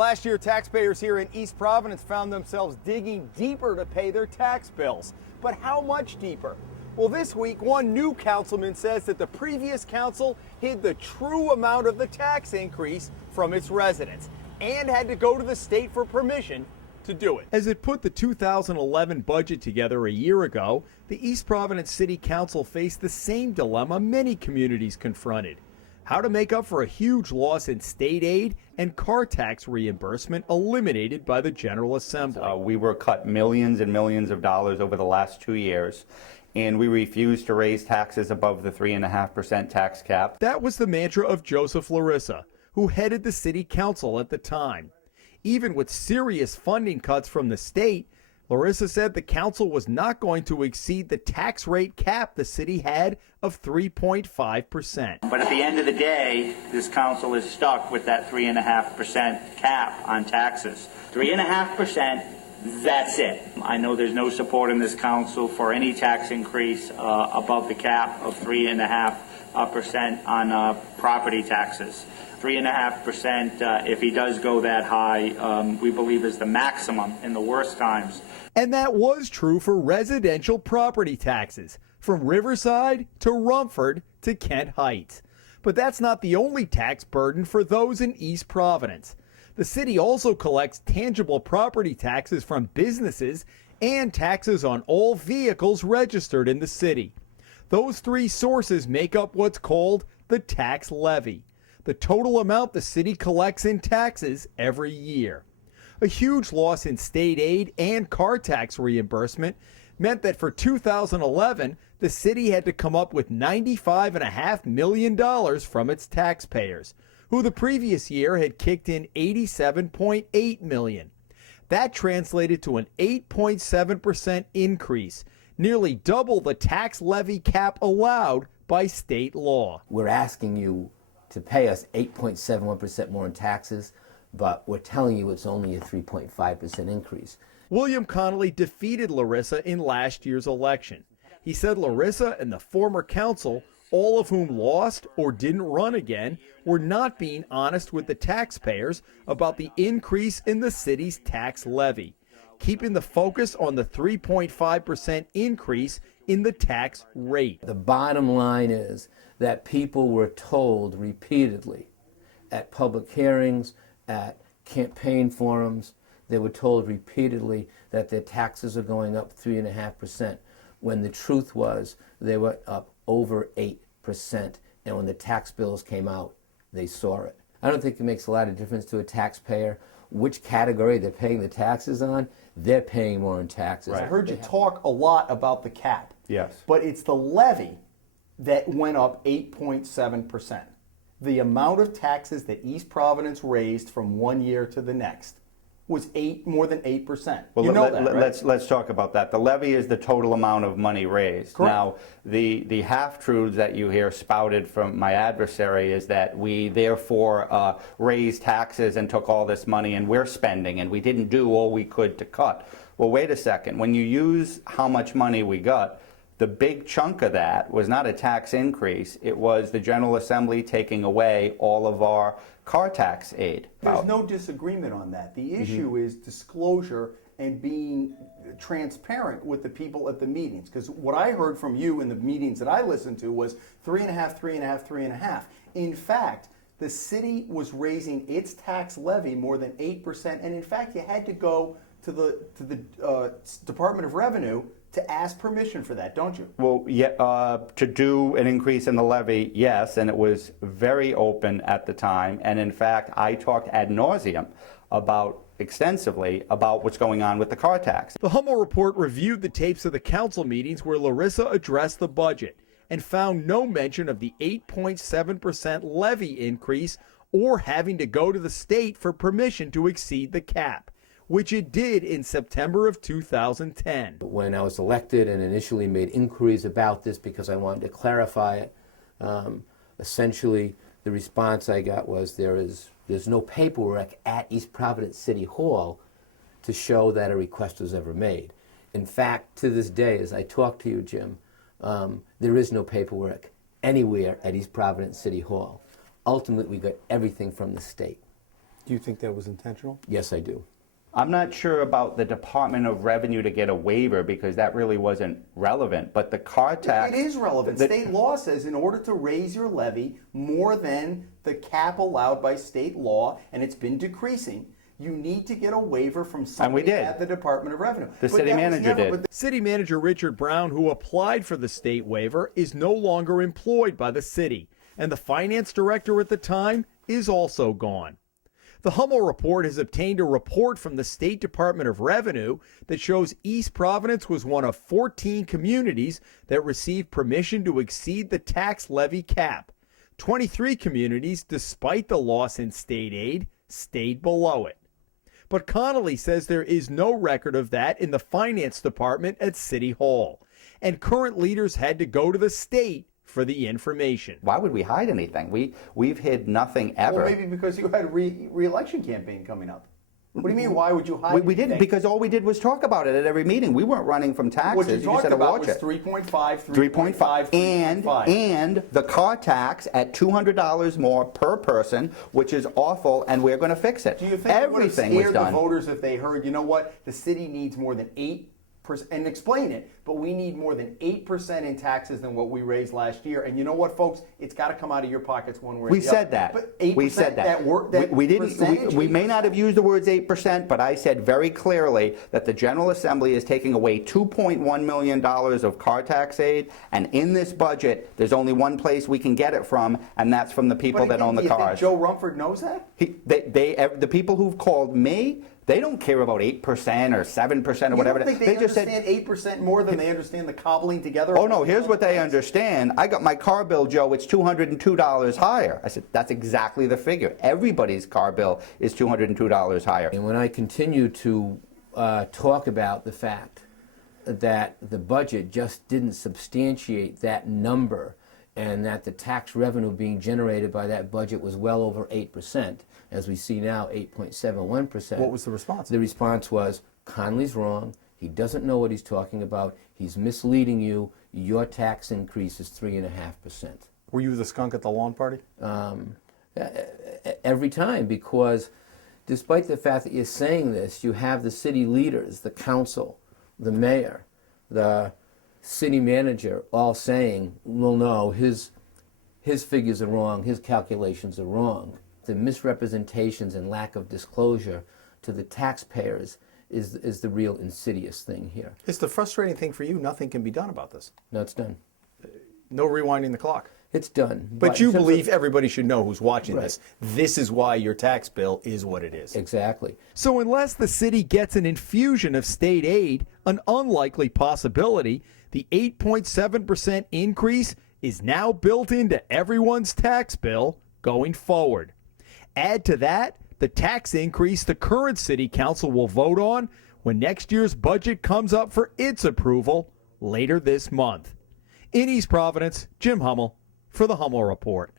Last year, taxpayers here in East Providence found themselves digging deeper to pay their tax bills. But how much deeper? Well, this week, one new councilman says that the previous council hid the true amount of the tax increase from its residents and had to go to the state for permission to do it. As it put the 2011 budget together a year ago, the East Providence City Council faced the same dilemma many communities confronted: how to make up for a huge loss in state aid and car tax reimbursement eliminated by the General Assembly. We were cut millions and millions of dollars over the last 2 years, and we refused to raise taxes above the 3.5% tax cap. That was the mantra of Joseph Larissa, who headed the city council at the time. Even with serious funding cuts from the state, Larissa said the council was not going to exceed the tax rate cap the city had of 3.5%. But at the end of the day, this council is stuck with that 3.5% cap on taxes. 3.5%, that's it. I know there's no support in this council for any tax increase above the cap of 3.5% on property taxes. 3.5%, if he does go that high, we believe is the maximum in the worst times. And that was true for residential property taxes, from Riverside to Rumford to Kent Heights. But that's not the only tax burden for those in East Providence. The city also collects tangible property taxes from businesses and taxes on all vehicles registered in the city. Those three sources make up what's called the tax levy, the total amount the city collects in taxes every year. A huge loss in state aid and car tax reimbursement meant that for 2011, the city had to come up with $95.5 million from its taxpayers, who the previous year had kicked in $87.8 million. That translated to an 8.7% increase, nearly double the tax levy cap allowed by state law. We're asking you to pay us 8.71% more in taxes, but we're telling you it's only a 3.5% increase. William Connolly defeated Larissa in last year's election. He said Larissa and the former council, all of whom lost or didn't run again, were not being honest with the taxpayers about the increase in the city's tax levy, keeping the focus on the 3.5% increase in the tax rate. The bottom line is that people were told repeatedly at public hearings, at campaign forums, they were told repeatedly that their taxes are going up 3.5%, when the truth was they were up over 8%. And when the tax bills came out, they saw it. I don't think it makes a lot of difference to a taxpayer which category they're paying the taxes on. They're paying more in taxes. Right. I heard you talk a lot about the cap. Yes. But it's the levy that went up 8.7%. The amount of taxes that East Providence raised from one year to the next was more than 8%. Well, you know that, right? let's talk about that. The levy is the total amount of money raised. Correct. Now, the half-truths that you hear spouted from my adversary is that we therefore raised taxes and took all this money and we're spending and we didn't do all we could to cut. Well, wait a second. When you use how much money we got, the big chunk of that was not a tax increase. It was the General Assembly taking away all of our car tax aid. There's no disagreement on that. The issue is disclosure and being transparent with the people at the meetings. Because what I heard from you in the meetings that I listened to was 3.5, 3.5, 3.5. In fact, the city was raising its tax levy more than 8%, and in fact, you had to go to the Department of Revenue to ask permission for that, don't you? Well, yeah, to do an increase in the levy, yes, and it was very open at the time. And in fact, I talked ad nauseum extensively about what's going on with the car tax. The Hummel Report reviewed the tapes of the council meetings where Larissa addressed the budget and found no mention of the 8.7% levy increase or having to go to the state for permission to exceed the cap, which it did in September of 2010. When I was elected and initially made inquiries about this because I wanted to clarify it, essentially the response I got was there's no paperwork at East Providence City Hall to show that a request was ever made. In fact, to this day, as I talk to you, Jim, there is no paperwork anywhere at East Providence City Hall. Ultimately, we got everything from the state. Do you think that was intentional? Yes, I do. I'm not sure about the Department of Revenue to get a waiver because that really wasn't relevant, but the car tax... It is relevant. State law says in order to raise your levy more than the cap allowed by state law, and it's been decreasing, you need to get a waiver from somebody at the Department of Revenue. The city manager did. City Manager Richard Brown, who applied for the state waiver, is no longer employed by the city, and the finance director at the time is also gone. The Hummel Report has obtained a report from the State Department of Revenue that shows East Providence was one of 14 communities that received permission to exceed the tax levy cap. 23 communities, despite the loss in state aid, stayed below it. But Connolly says there is no record of that in the Finance Department at City Hall, and current leaders had to go to the state for the information. Why would we hide anything? We've hid nothing ever. Well, maybe because you had a re-election campaign coming up. What do you mean, why would you hide We didn't, because all we did was talk about it at every meeting. We weren't running from taxes. What you just talked had to about watch was it. 3.5, 3.5, and the car tax at $200 more per person, which is awful, and we're going to fix it. Do you think everything it would was have scared done? the voters if they heard, you know what, the city needs more than 8%, and explain it, but we need more than 8% in taxes than what we raised last year, and you know what, folks, it's got to come out of your pockets one way or the other. We said that. But 8%, we said that. We didn't. We may not have used the words 8%, but I said very clearly that the General Assembly is taking away $2.1 million of car tax aid, and in this budget, there's only one place we can get it from, and that's from the people that own the cars. Do you think Joe Rumford knows that? The people who've called me, they don't care about 8% or 7% or whatever. You don't think they just understand 8% more than they understand the cobbling together? Oh no, here's what they understand. I got my car bill, Joe, it's $202 higher. I said, that's exactly the figure. Everybody's car bill is $202 higher. And when I continue to talk about the fact that the budget just didn't substantiate that number and that the tax revenue being generated by that budget was well over 8%, as we see now, 8.71%. What was the response? The response was, Conley's wrong. He doesn't know what he's talking about. He's misleading you. Your tax increase is 3.5%. Were you the skunk at the lawn party? Every time, because despite the fact that you're saying this, you have the city leaders, the council, the mayor, the city manager all saying, well, no, his figures are wrong, his calculations are wrong. The misrepresentations and lack of disclosure to the taxpayers is the real insidious thing here. It's the frustrating thing for you. Nothing can be done about this. No, it's done. No rewinding the clock. It's done. But you believe everybody should know who's watching Right. this. This is why your tax bill is what it is. Exactly. So unless the city gets an infusion of state aid, an unlikely possibility, the 8.7% increase is now built into everyone's tax bill going forward. Add to that the tax increase the current city council will vote on when next year's budget comes up for its approval later this month. In East Providence, Jim Hummel for the Hummel Report.